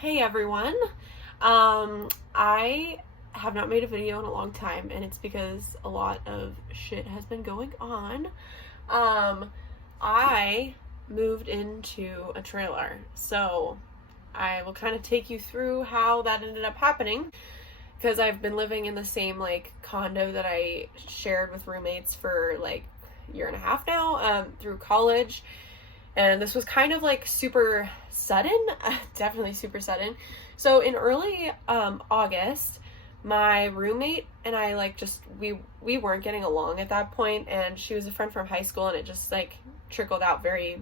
Hey everyone. I have not made a video in a long time, and it's because a lot of shit has been going on. I moved into a trailer, so I will kind of take you through how that ended up happening because I've been living in the same condo that I shared with roommates for a year and a half now, through college. And this was kind of super sudden, definitely super sudden. So in early August, my roommate and I we weren't getting along at that point, and she was a friend from high school, and it just trickled out very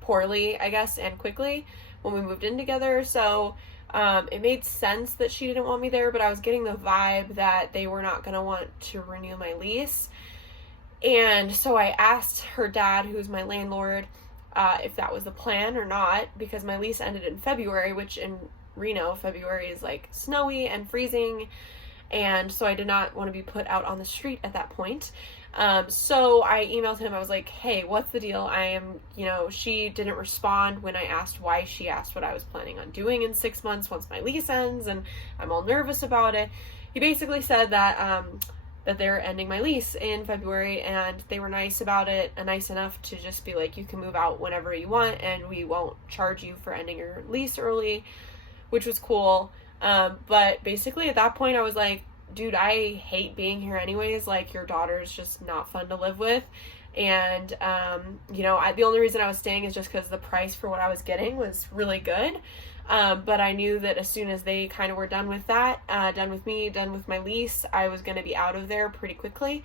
poorly, I guess, and quickly when we moved in together. So it made sense that she didn't want me there, but I was getting the vibe that they were not going to want to renew my lease. And so I asked her dad, who's my landlord, if that was the plan or not, because my lease ended in February, which in Reno, February is snowy and freezing, and so I did not want to be put out on the street at that point. So I emailed him. I was like, hey, what's the deal? She didn't respond when I asked why she asked what I was planning on doing in 6 months once my lease ends, and I'm all nervous about it. He basically said that they're ending my lease in February, and they were nice about it, and nice enough to just be like, you can move out whenever you want, and we won't charge you for ending your lease early, which was cool. But basically at that point I was like, dude, I hate being here anyways. Your daughter's just not fun to live with. And, the only reason I was staying is just because the price for what I was getting was really good. But I knew that as soon as they kind of were done with that, done with me, done with my lease, I was going to be out of there pretty quickly.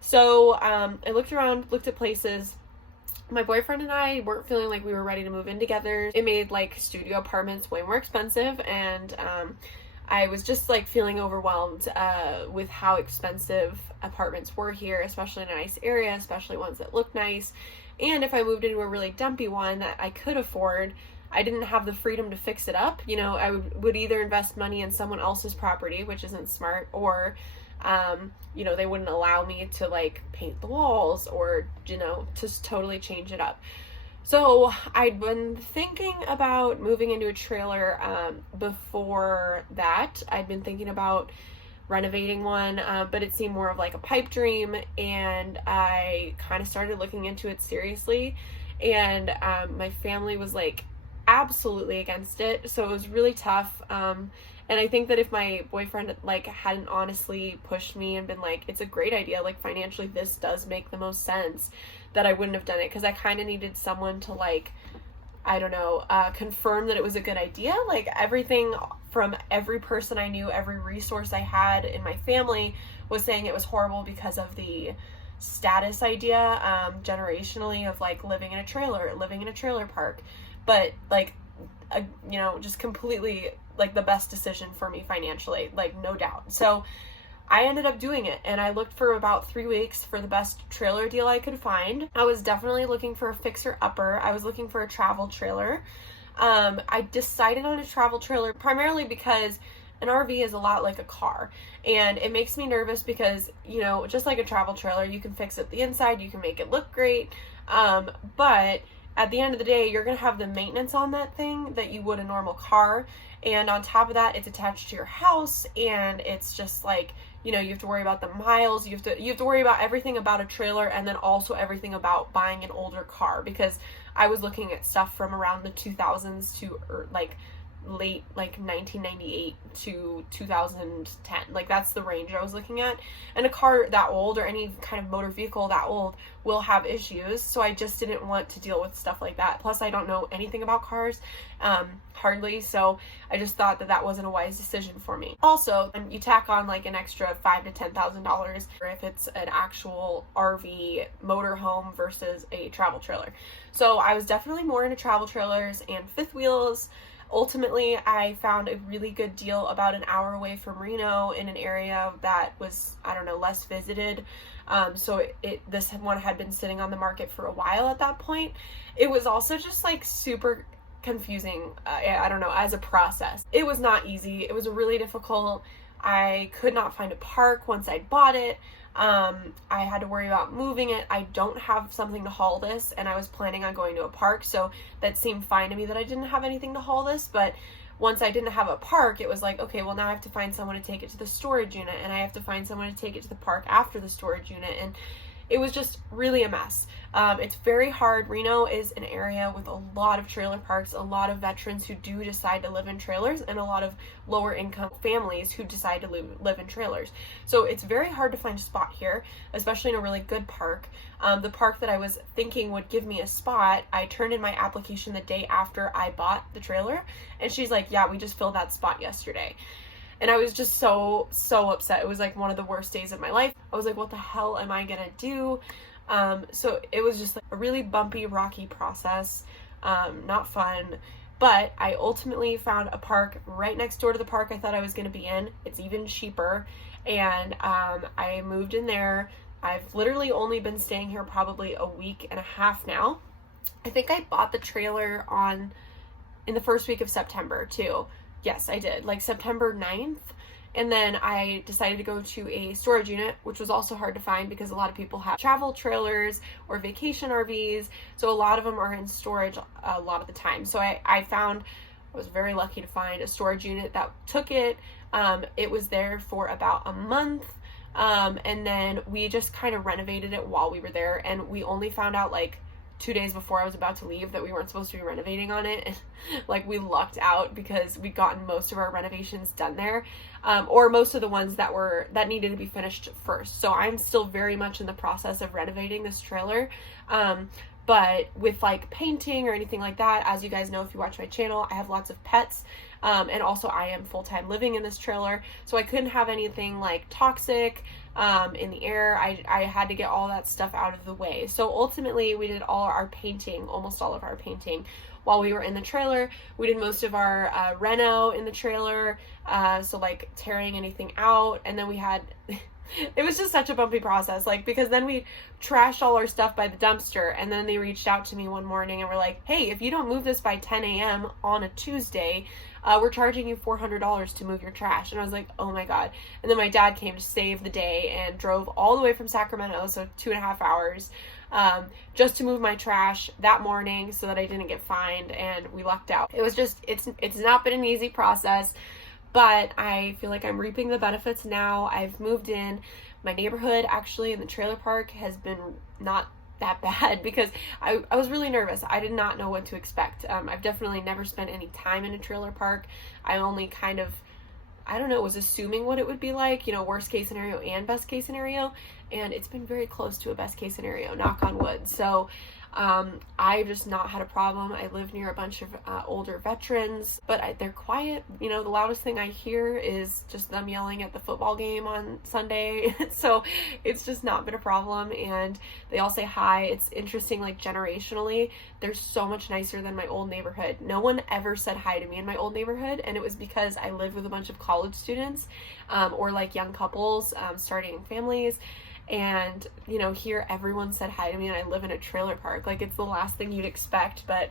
So I looked around, looked at places. My boyfriend and I weren't feeling like we were ready to move in together. It made studio apartments way more expensive, and I was just feeling overwhelmed with how expensive apartments were here, especially in a nice area, especially ones that look nice. And if I moved into a really dumpy one that I could afford, I didn't have the freedom to fix it up. I would either invest money in someone else's property, which isn't smart, or they wouldn't allow me to paint the walls or just totally change it up. So I'd been thinking about moving into a trailer. Before that, I'd been thinking about renovating one, but it seemed more of a pipe dream, and I kind of started looking into it seriously, and my family was absolutely against it, so it was really tough. And I think that if my boyfriend hadn't honestly pushed me and been it's a great idea, financially this does make the most sense, that I wouldn't have done it, because I kind of needed someone to I don't know, confirm that it was a good idea. Everything from every person I knew, every resource I had in my family was saying it was horrible because of the status idea, generationally, of living in a trailer, living in a trailer park. But just completely the best decision for me financially, no doubt. So I ended up doing it, and I looked for about 3 weeks for the best trailer deal I could find. I was definitely looking for a fixer-upper. I was looking for a travel trailer. I decided on a travel trailer primarily because an RV is a lot like a car, and it makes me nervous because, just like a travel trailer, you can fix it the inside, you can make it look great, but at the end of the day, you're going to have the maintenance on that thing that you would a normal car. And on top of that, it's attached to your house, and it's just you have to worry about the miles. You have to worry about everything about a trailer, and then also everything about buying an older car, because I was looking at stuff from around the 2000s to late 1998 to 2010. That's the range I was looking at, and a car that old, or any kind of motor vehicle that old, will have issues. So I just didn't want to deal with stuff like that. Plus I don't know anything about cars, hardly, so I just thought that wasn't a wise decision for me. Also, you tack on an extra $5,000 to $10,000 if it's an actual RV motorhome versus a travel trailer. So I was definitely more into travel trailers and fifth wheels. Ultimately, I found a really good deal about an hour away from Reno in an area that was, I don't know, less visited. So this one had been sitting on the market for a while at that point. It was also just super confusing, I don't know, as a process. It was not easy. It was really difficult. I could not find a park once I bought it. I had to worry about moving it. I don't have something to haul this, and I was planning on going to a park, so that seemed fine to me that I didn't have anything to haul this. But once I didn't have a park, it was like, okay, well, now I have to find someone to take it to the storage unit, and I have to find someone to take it to the park after the storage unit, and it was just really a mess. It's very hard. Reno is an area with a lot of trailer parks, a lot of veterans who do decide to live in trailers, and a lot of lower income families who decide to live in trailers. So it's very hard to find a spot here, especially in a really good park. The park that I was thinking would give me a spot, I turned in my application the day after I bought the trailer, and she's like, yeah, we just filled that spot yesterday. And I was just so upset. It was like one of the worst days of my life. I was like, what the hell am I gonna do? So it was just like a really bumpy, rocky process. Not fun. But I ultimately found a park right next door to the park I thought I was gonna be in. It's even cheaper. And I moved in there. I've literally only been staying here probably a week and a half now. I think I bought the trailer in the first week of September too. Yes, I did, like September 9th. And then I decided to go to a storage unit, which was also hard to find because a lot of people have travel trailers or vacation RVs. So a lot of them are in storage a lot of the time. So I was very lucky to find a storage unit that took it. It was there for about a month. And then we just kind of renovated it while we were there. And we only found out like 2 days before I was about to leave that we weren't supposed to be renovating on it. And like we lucked out because we'd gotten most of our renovations done there, or most of the ones that needed to be finished first. So I'm still very much in the process of renovating this trailer. But with like painting or anything like that, as you guys know, if you watch my channel, I have lots of pets. And also I am full-time living in this trailer. So I couldn't have anything like toxic in the air. I had to get all that stuff out of the way. So ultimately we did almost all of our painting while we were in the trailer. We did most of our reno in the trailer. So like tearing anything out. And then we had, it was just such a bumpy process, like, because then we trashed all our stuff by the dumpster, and then they reached out to me one morning and were like, hey, if you don't move this by 10 a.m. on a Tuesday, we're charging you $400 to move your trash. And I was like, oh my God. And then my dad came to save the day and drove all the way from Sacramento, so 2.5 hours, just to move my trash that morning so that I didn't get fined, and we lucked out. It was just, it's not been an easy process, but I feel like I'm reaping the benefits now. I've moved in. My neighborhood actually in the trailer park has been not that bad because I was really nervous. I did not know what to expect. I've definitely never spent any time in a trailer park. I only kind of, I don't know, was assuming what it would be like, you know, worst case scenario and best case scenario. And it's been very close to a best case scenario, knock on wood. So I've just not had a problem. I live near a bunch of older veterans, but they're quiet. You know, the loudest thing I hear is just them yelling at the football game on Sunday. So it's just not been a problem. And they all say hi. It's interesting, like generationally, they're so much nicer than my old neighborhood. No one ever said hi to me in my old neighborhood. And it was because I lived with a bunch of college students or like young couples starting families. And, you know, here everyone said hi to me, and I live in a trailer park. Like, it's the last thing you'd expect, but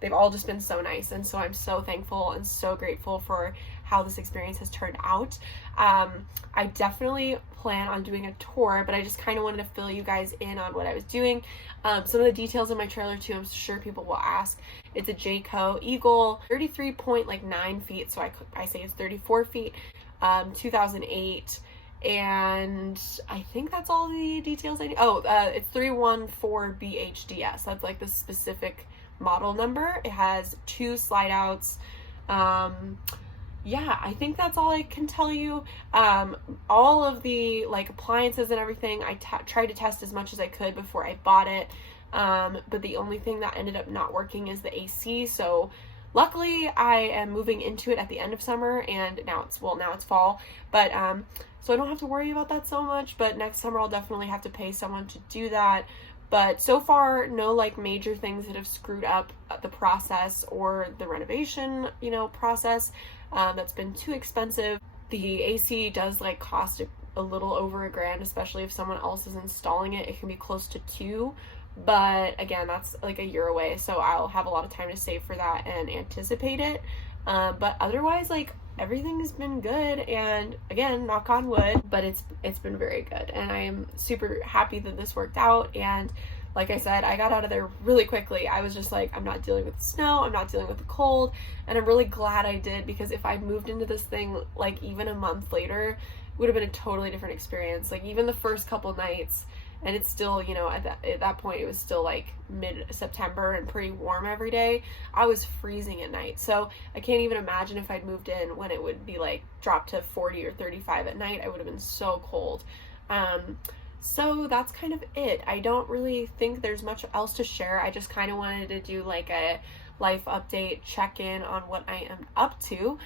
they've all just been so nice. And so I'm so thankful and so grateful for how this experience has turned out. I definitely plan on doing a tour, but I just kind of wanted to fill you guys in on what I was doing. Some of the details in my trailer too, I'm sure people will ask. It's a Jayco Eagle, 33.9 feet. So I say it's 34 feet, 2008. And I think that's all the details I need. Oh, it's 314BHDS. That's like the specific model number. It has 2 slide outs. Yeah, I think that's all I can tell you. All of the like appliances and everything, I tried to test as much as I could before I bought it. But the only thing that ended up not working is the AC. So luckily I am moving into it at the end of summer, and now it's fall. But so I don't have to worry about that so much, but next summer I'll definitely have to pay someone to do that. But so far, no like major things that have screwed up the process or the renovation, you know, process that's been too expensive. The AC does like cost a little over $1,000, especially if someone else is installing it. It can be close to $2,000. But again, that's like a year away, so I'll have a lot of time to save for that and anticipate it. But otherwise, like, everything has been good, and again, knock on wood, but it's been very good, and I am super happy that this worked out. And like I said, I got out of there really quickly. I was just like, I'm not dealing with the snow, I'm not dealing with the cold, and I'm really glad I did, because if I'd moved into this thing like even a month later, it would have been a totally different experience. Like even the first couple nights, and it's still, you know, at that point it was still like mid-September and pretty warm every day, I was freezing at night. So I can't even imagine if I'd moved in when it would be like dropped to 40 or 35 at night. I would have been so cold. So that's kind of it. I don't really think there's much else to share. I just kind of wanted to do like a life update, check in on what I am up to,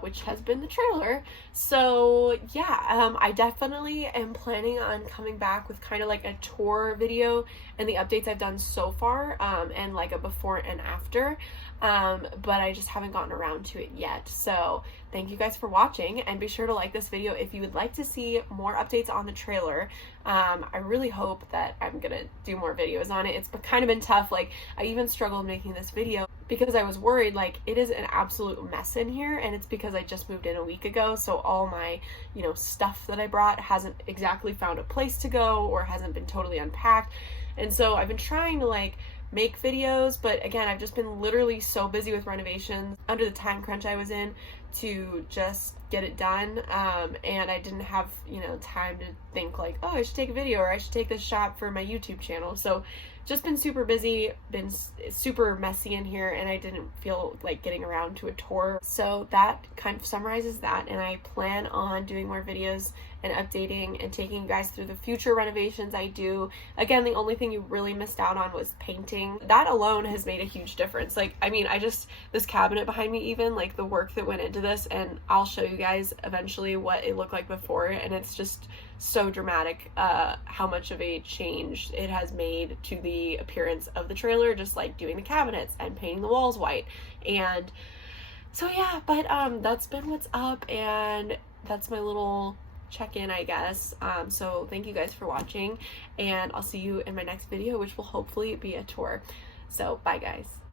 which has been the trailer. So yeah, I definitely am planning on coming back with kind of like a tour video and the updates I've done so far, and like a before and after, but I just haven't gotten around to it yet. So thank you guys for watching, and be sure to like this video if you would like to see more updates on the trailer. I really hope that I'm gonna do more videos on it. It's kind of been tough. Like I even struggled making this video because I was worried, like it is an absolute mess in here, and it's because I just moved in a week ago, so all my, you know, stuff that I brought hasn't exactly found a place to go or hasn't been totally unpacked. And so I've been trying to like make videos, but again, I've just been literally so busy with renovations under the time crunch I was in to just get it done, and I didn't have, you know, time to think like, oh, I should take a video or I should take this shot for my YouTube channel. So just been super busy, been super messy in here, and I didn't feel like getting around to a tour. So that kind of summarizes that, and I plan on doing more videos and updating and taking you guys through the future renovations I do. Again, the only thing you really missed out on was painting. That alone has made a huge difference. Like, I mean, this cabinet behind me, even like the work that went into this, and I'll show you guys eventually what it looked like before, and it's just so dramatic how much of a change it has made to the appearance of the trailer, just like doing the cabinets and painting the walls white. And so yeah, but that's been what's up, and that's my little check-in, I guess. So thank you guys for watching, and I'll see you in my next video, which will hopefully be a tour. So bye guys.